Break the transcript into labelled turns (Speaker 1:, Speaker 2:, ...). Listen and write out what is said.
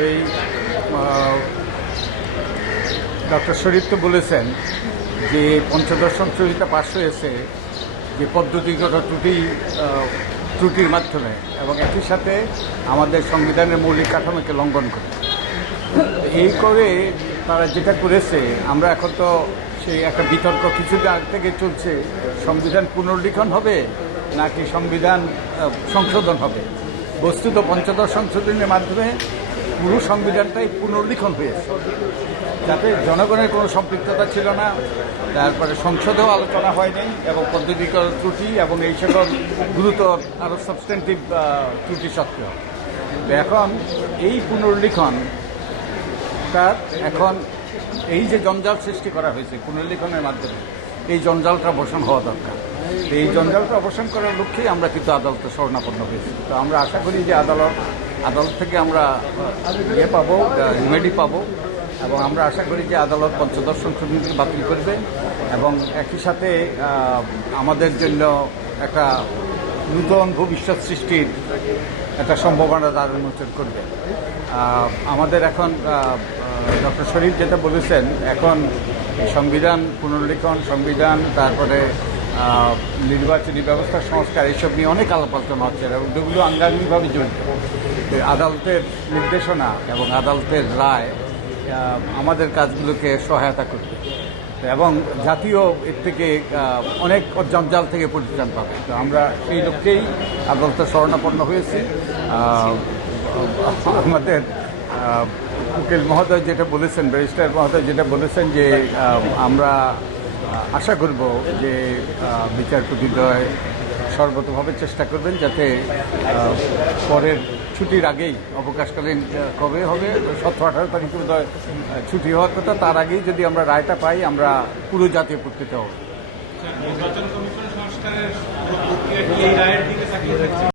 Speaker 1: এই ডক্টর শরীফ তো বলেছেন যে পঞ্চদশ সংশোধিত পাশ হয়েছে যে পদ্ধতিগত ত্রুটি ত্রুটির মাধ্যমে এবং একই সাথে আমাদের সংবিধানের মৌলিক কাঠামোকে লঙ্ঘন করে। এই করে তারা যেটা করেছে, আমরা এখন তো সেই একটা বিতর্ক কিছুদিন আগ থেকে চলছে, সংবিধান পুনর্লিখন হবে নাকি সংবিধান সংশোধন হবে? বস্তুত পঞ্চদশ সংশোধনের মাধ্যমে পুরো সংবিধানটাই পুনর্লিখন হয়েছে। যাতে জনগণের কোনো সম্পৃক্ততা ছিল না, তারপরে সংসদেও আলোচনা হয়নি এবং পদ্ধতিগত ত্রুটি এবং এই সকল গুরুতর আরও সাবস্টেন্টিভ ত্রুটি সত্ত্বেও। এখন এই পুনর্লিখন তার এখন এই যে জঞ্জাল সৃষ্টি করা হয়েছে পুনর্লিখনের মাধ্যমে, এই জঞ্জালটা অবসান হওয়া দরকার। এই জঞ্জালটা অবসান করার লক্ষ্যেই আমরা কিন্তু আদালতে শরণাপন্ন হয়েছি। তো আমরা আশা করি যে আদালত আদালত থেকে আমরা ইয়ে পাবো রিমেডি পাবো এবং আমরা আশা করি যে আদালত পঞ্চদশ সংশোধনীকে বাতিল করবে এবং একই সাথে আমাদের জন্য একটা নূতন ভবিষ্যৎ সৃষ্টির একটা সম্ভাবনা দ্বার উন্মোচন করবে। আমাদের এখন ডক্টর শরীফ যেটা বলেছেন, এখন সংবিধান পুনর্লিখন, সংবিধান, তারপরে নির্বাচনী ব্যবস্থা, সংস্কার, এইসব নিয়ে অনেক আলাপ আলোচনা হচ্ছে এবং যেগুলো আঙ্গাঙ্গিভাবে জড়িত আদালতের নির্দেশনা এবং আদালতের রায় আমাদের কাজগুলোকে সহায়তা করবে। এবং জাতীয় এর থেকে অনেক জঞ্জাল থেকে পরিত্রাণ পাবে। তো আমরা সেই লক্ষ্যেই আদালতে শরণাপন্ন হয়েছি। আমাদের উকিল মহোদয় যেটা বলেছেন, ব্যারিস্টার মহোদয় যেটা বলেছেন যে আমরা আশা করব যে বিচারপতিদ্বয় সর্বতভাবে চেষ্টা করবেন যাতে পরের ছুটির আগেই অবকাশকালীন কবে হবে? সতেরো আঠারো তারিখ বোধহয়, ছুটি হওয়ার কথা। তার আগেই যদি আমরা রায়টা পাই আমরা পুরো জাতীয় প্রকৃত হবে